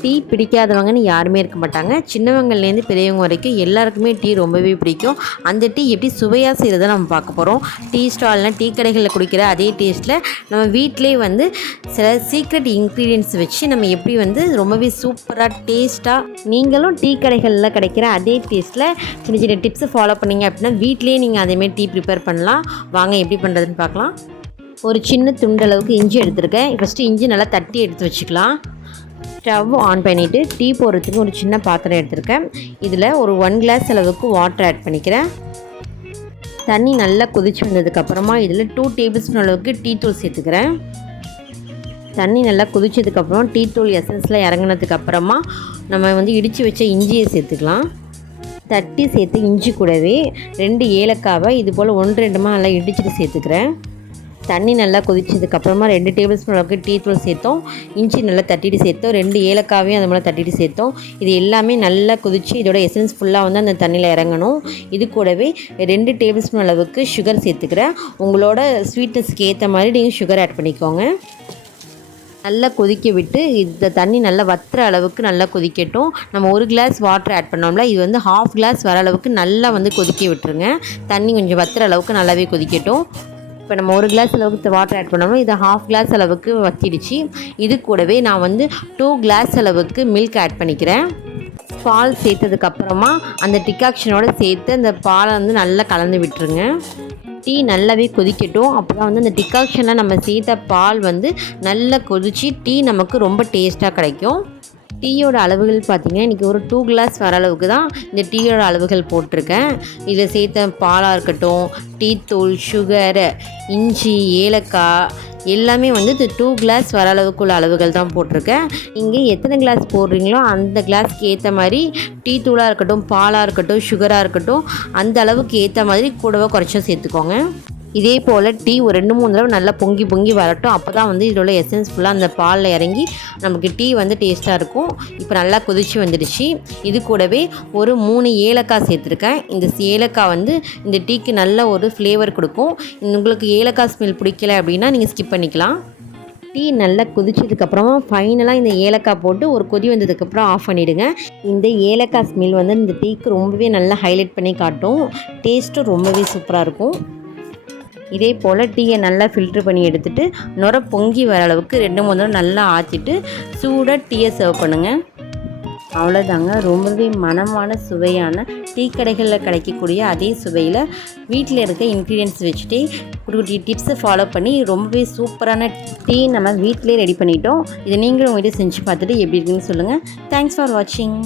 Tea பிடிக்காதவங்கன்னு யாருமே இருக்க மாட்டாங்க. சின்னவங்கள்லேருந்து பெரியவங்க வரைக்கும் எல்லாருக்குமே டீ ரொம்பவே பிடிக்கும். அந்த டீ எப்படி சுவையாக செய்கிறத நம்ம பார்க்க போகிறோம். டீ ஸ்டால்னால் டீ கடைகளில் குடிக்கிற அதே டேஸ்ட்டில் நம்ம வீட்டிலே வந்து சில சீக்ரெட் இன்க்ரீடியன்ட்ஸ் வச்சு நம்ம எப்படி வந்து ரொம்பவே சூப்பராக டேஸ்ட்டாக நீங்களும் டீ கடைகளில் கிடைக்கிற அதே டேஸ்ட்டில் சின்ன சின்ன டிப்ஸை ஃபாலோ பண்ணிங்க அப்படின்னா வீட்டிலே நீங்கள் அதேமாரி டீ ப்ரிப்பேர் பண்ணலாம். வாங்க எப்படி பண்ணுறதுன்னு பார்க்கலாம். ஒரு சின்ன துண்டளவுக்கு இஞ்சி எடுத்துருக்கேன். ஃபஸ்ட்டு இஞ்சி நல்லா தட்டி எடுத்து வச்சுக்கலாம். ஸ்டவ் ஆன் பண்ணிவிட்டு டீ போடுறதுக்கு ஒரு சின்ன பாத்திரம் எடுத்திருக்கேன். இதில் ஒரு 1 கிளாஸ் அளவுக்கு வாட்டர் ஆட் பண்ணிக்கிறேன். தண்ணி நல்லா கொதிச்சு வந்ததுக்கப்புறமா இதில் 2 டேபிள் ஸ்பூன் அளவுக்கு டீ தூள் சேர்த்துக்கிறேன். தண்ணி நல்லா கொதிச்சதுக்கப்புறம் டீ தூள் எசன்ஸில் இறங்கினதுக்கப்புறமா நம்ம வந்து இடித்து வச்ச இஞ்சியை சேர்த்துக்கலாம். தட்டி சேர்த்து இஞ்சி கூடவே 2 ஏலக்காவை இது போல் 1-2 நல்லா இடிச்சிட்டு சேர்த்துக்கிறேன். தண்ணி நல்லா கொதிச்சதுக்கப்புறமா 2 டேபிள் ஸ்பூன் அளவுக்கு டீ தூள் சேர்த்தோம். இஞ்சி நல்லா தட்டிட்டு சேர்த்தோம். 2 ஏலக்காவையும் அது மாதிரி தட்டிட்டு சேர்த்தோம். இது எல்லாமே நல்லா கொதித்து இதோட எசன்ஸ் ஃபுல்லாக வந்து அந்த தண்ணியில் இறங்கணும். இது கூடவே 2 டேபிள் ஸ்பூன் அளவுக்கு சுகர் சேர்த்துக்கிறேன். உங்களோட ஸ்வீட்னஸ்க்கு ஏற்ற மாதிரி நீங்கள் சுகர் ஆட் பண்ணிக்கோங்க. நல்லா கொதிக்க விட்டு இந்த தண்ணி நல்லா வத்துற அளவுக்கு நல்லா கொதிக்கட்டும். நம்ம 1 கிளாஸ் வாட்டர் ஆட் பண்ணோம்ல, இது வந்து 1/2 கிளாஸ் வர அளவுக்கு நல்லா வந்து கொதிக்க விட்டுருங்க. தண்ணி கொஞ்சம் வத்துற அளவுக்கு நல்லாவே கொதிக்கட்டும். இப்போ நம்ம 1 கிளாஸ் அளவுக்கு வாட்டர் ஆட் பண்ணோம்னா இது 1/2 கிளாஸ் அளவுக்கு வத்திடுச்சு. இது கூடவே நான் வந்து 2 கிளாஸ் அளவுக்கு மில்க் ஆட் பண்ணிக்கிறேன். பால் சேர்த்ததுக்கப்புறமா அந்த டிகாக்ஷனோடு சேர்த்து அந்த பாலை வந்து நல்லா கலந்து விட்டுருங்க. டீ நல்லாவே கொதிக்கட்டும். அப்போ தான் வந்து அந்த டிகாக்ஷனில் நம்ம சேர்த்த பால் வந்து நல்லா கொதித்து டீ நமக்கு ரொம்ப டேஸ்ட்டாக கிடைக்கும். டீயோட அளவுகள் பார்த்திங்கன்னா இன்றைக்கி ஒரு 2 கிளாஸ் வர அளவுக்கு தான் இந்த டீயோட அளவுகள் போட்டிருக்கேன். இதில் சேர்த்த பாலாக இருக்கட்டும், டீ தூள், சுகர், இஞ்சி, ஏலக்காய் எல்லாமே வந்து இது 2 கிளாஸ் வர அளவுக்குள்ள அளவுகள் தான் போட்டிருக்கேன். இங்கே எத்தனை கிளாஸ் போடுறீங்களோ அந்த கிளாஸ்க்கு ஏற்ற மாதிரி டீ தூளாக இருக்கட்டும், பாலாக இருக்கட்டும், சுகராக இருக்கட்டும் அந்த அளவுக்கு ஏற்ற மாதிரி கூடவோ குறைச்சோ சேர்த்துக்கோங்க. இதே போல் டீ ஒரு 2-3 தடவை நல்லா பொங்கி பொங்கி வரட்டும். அப்போ தான் வந்து இதோட எசன்ஸ் ஃபுல்லாக அந்த பாலில் இறங்கி நமக்கு டீ வந்து டேஸ்ட்டாக இருக்கும். இப்போ நல்லா கொதிச்சு வந்துடுச்சு. இது கூடவே ஒரு 3 ஏலக்காய் சேர்த்துருக்கேன். இந்த ஏலக்காய் வந்து இந்த டீக்கு நல்ல ஒரு ஃப்ளேவர் கொடுக்கும். உங்களுக்கு ஏலக்காய் ஸ்மெல் பிடிக்கல அப்படின்னா நீங்கள் ஸ்கிப் பண்ணிக்கலாம். டீ நல்லா கொதிச்சதுக்கப்புறமா ஃபைனலாக இந்த ஏலக்காய் போட்டு ஒரு கொதி வந்ததுக்கப்புறம் ஆஃப் பண்ணிவிடுங்க. இந்த ஏலக்காய் ஸ்மெல் வந்து இந்த டீக்கு ரொம்பவே நல்லா ஹைலைட் பண்ணி காட்டும். டேஸ்ட்டும் ரொம்பவே சூப்பராக இருக்கும். இதே போல் டீயை நல்லா ஃபில்ட்ரு பண்ணி எடுத்துகிட்டு நுர பொங்கி வர அளவுக்கு 2-3 தடவை நல்லா ஆற்றிட்டு சூடாக டீயை சர்வ் பண்ணுங்கள். அவ்வளோதாங்க. ரொம்பவே மனமான சுவையான டீ கடைகளில் கிடைக்கக்கூடிய அதே சுவையில் வீட்டில் இருக்க இன்க்ரீடியன்ட்ஸ் வச்சுட்டே குட்டி டிப்ஸை ஃபாலோ பண்ணி ரொம்பவே சூப்பரான டீ நம்ம வீட்டிலே ரெடி பண்ணிட்டோம். இதை நீங்களும் உங்கள்கிட்ட செஞ்சு பார்த்துட்டு எப்படி இருக்குன்னு சொல்லுங்கள். தேங்க்ஸ் ஃபார் வாட்சிங்.